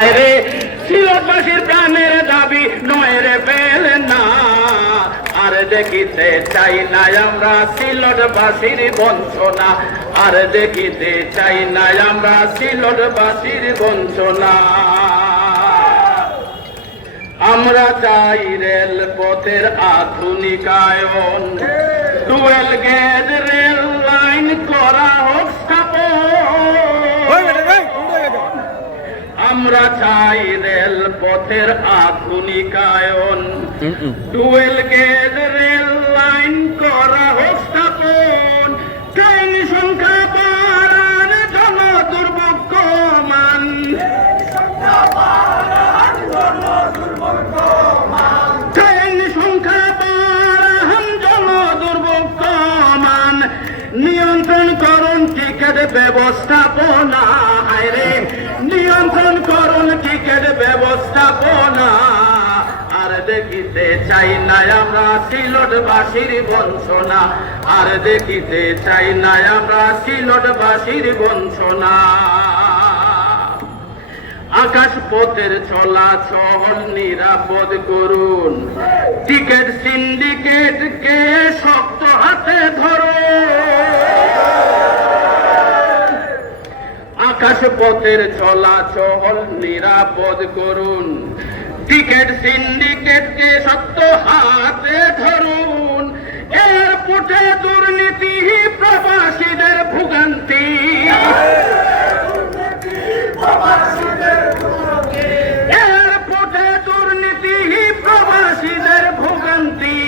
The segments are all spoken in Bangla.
রে প্রাণের দাবি নয় রে না। আর দেখিতে চাই না আমরা সিলটবাসীর বঞ্চনা। আর দেখিতে চাই না আমরা সিলটবাসীর বঞ্চনা। আমরা চাই রেল পথের আধুনিকায়ন। ডুয়েল গেজ রেল লাইন করা হোক। আমরা চাই রেল পথের আধুনিকায়ন ডুয়েল গেজ রেল লাইন করা হোক স্থাপন। ট্রেন সংখ্যা বাড়ান জন দুর্ভোগ কমান। ট্রেন সংখ্যা বাড়ান জন দুর্ভোগ কমান। নিয়ন্ত্রণ করুন টিকেট ব্যবস্থাপনা রে করুন টিকেট ব্যবস্থাপনা আর দেখিতে চাই না আমরা সিলটবাসীর বঞ্চনা। আর দেখিতে চাই না আমরা সিলটবাসীর বঞ্চনা। আকাশ পথের চলাচল নিরাপদ করুন। টিকেট সিন্ডিকেট কে শক্ত হাতে ধরো আকাশ পথের চলাচল নিরাপদ করুন। টিকেট সিন্ডিকেট কে শক্ত হাতে ধরুন। এয়ারপোর্টে দুর্নীতি প্রবাসীদের ভোগান্তি এয়ারপোর্টে দুর্নীতি প্রবাসীদের ভোগান্তি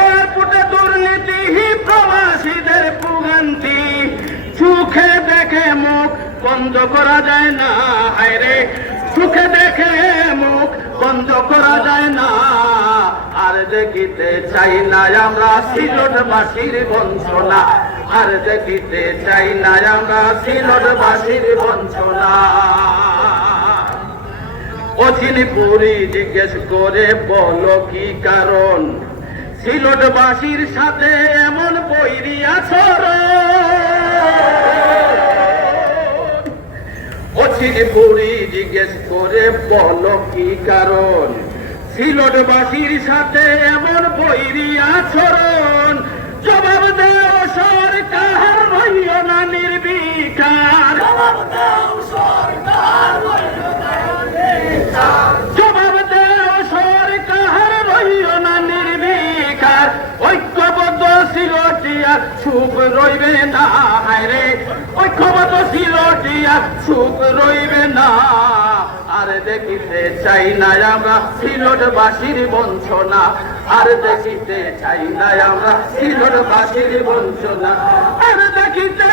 এয়ারপোর্টে দুর্নীতি প্রবাসীদের ভোগান্তি সুখে দেখে মুখ বন্ধ করা যায় না হায়রে সুখে দেখে মুখ বন্ধ করা যায় না। আর দেখিতে চাই না আমরা সিলটবাসীর বঞ্চনা। আর দেখিতে চাই না আমরা সিলটবাসীর বঞ্চনা। অচিনি পুরি জিজ্ঞেস করে বলো কি কারণ? সিলটবাসীর সাথে এমন বৈরি আছর অচিনি পুরি জিজ্ঞেস করে বলো কি কারণ? সিলটবাসীর সাথে এমন বৈরি আচরণ জবাব দেও সরকার রইও না নির্বিকার। জবাব দেও সরকার রইও না নির্বিকার। ঐক্যবদ্ধ সিলটিয়া রইবে না ঐক্যবদ্ধ সিলটিয়া সুখ রইবে না। আর দেখিতে চাই না আমরা সিলটবাসীর বঞ্চনা। আর দেখিতে চাই না আমরা সিলটবাসীর বঞ্চনা। আর দেখিতে